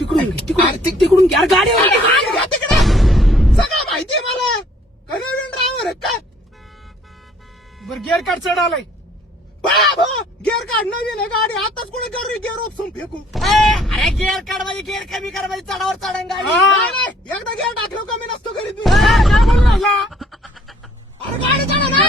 तिकडून घ्या गाडी तिकडे सगळं माहितीये मला. काय नवीन ड्रायव्हर आहे काय? बरं गिअर काढ चढ आलाय. गिअर काढ नवीन आहे गाडी. आताच कुठे गिअर ऑप्शन फेकू. अरे गिअर काढ म्हणजे गिअर कमी कर म्हणजे चढावर चढण गाडी. नाही, एकदा गिअर टाकलं कमी नसतो करीत मी. काय बोलू राहिला? अरे गाडी चढा ना.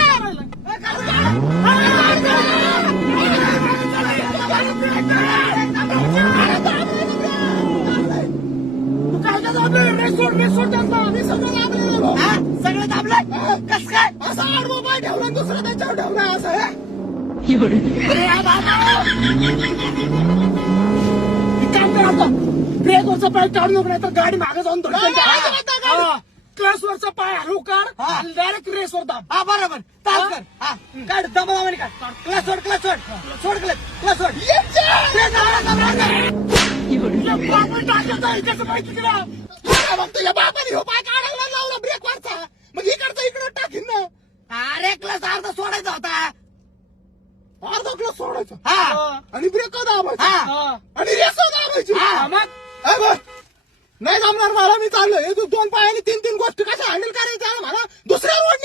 तू काय का दाबलं? रेसोड त्यांना. मी सगळं दाबलेलं. हा? सगळं दाबलं कस काय? असा आडवा पाय ठेवला आणि दुसरा त्याच्यावर ठेवला असं हे? अरे हा बाबा. काम कर आता. ब्रेकवरचा पाय काढू नको नाही तर गाडी मागे जाऊन धडकेल. क्लास वरचा पाय हलू काढ आणि डायरेक्ट रेसवर दाब. हा बरोबर तास कर. हा काढ दबावाने काढ. क्लास सोड सोड क्लास सोड. आपण टाकत आहे त्याचं माहिती तुला. मग तुझ्या बापाने हो पाय काढायला लावला ब्रेक वरचा. मग इकडचा इकडे टाकीन ना. अरे क्लास अर्धा सोडायचा होता. अर्धा क्लास सोडायचा हा आणि ब्रेक दाबायचा हा आणि रेस दाबायची. हा. मग नाही जमणार मला. मी चाललोय. हे दोन पायाने तीन गोष्टी कशा हँडल करायच्या मला दुसऱ्या रोड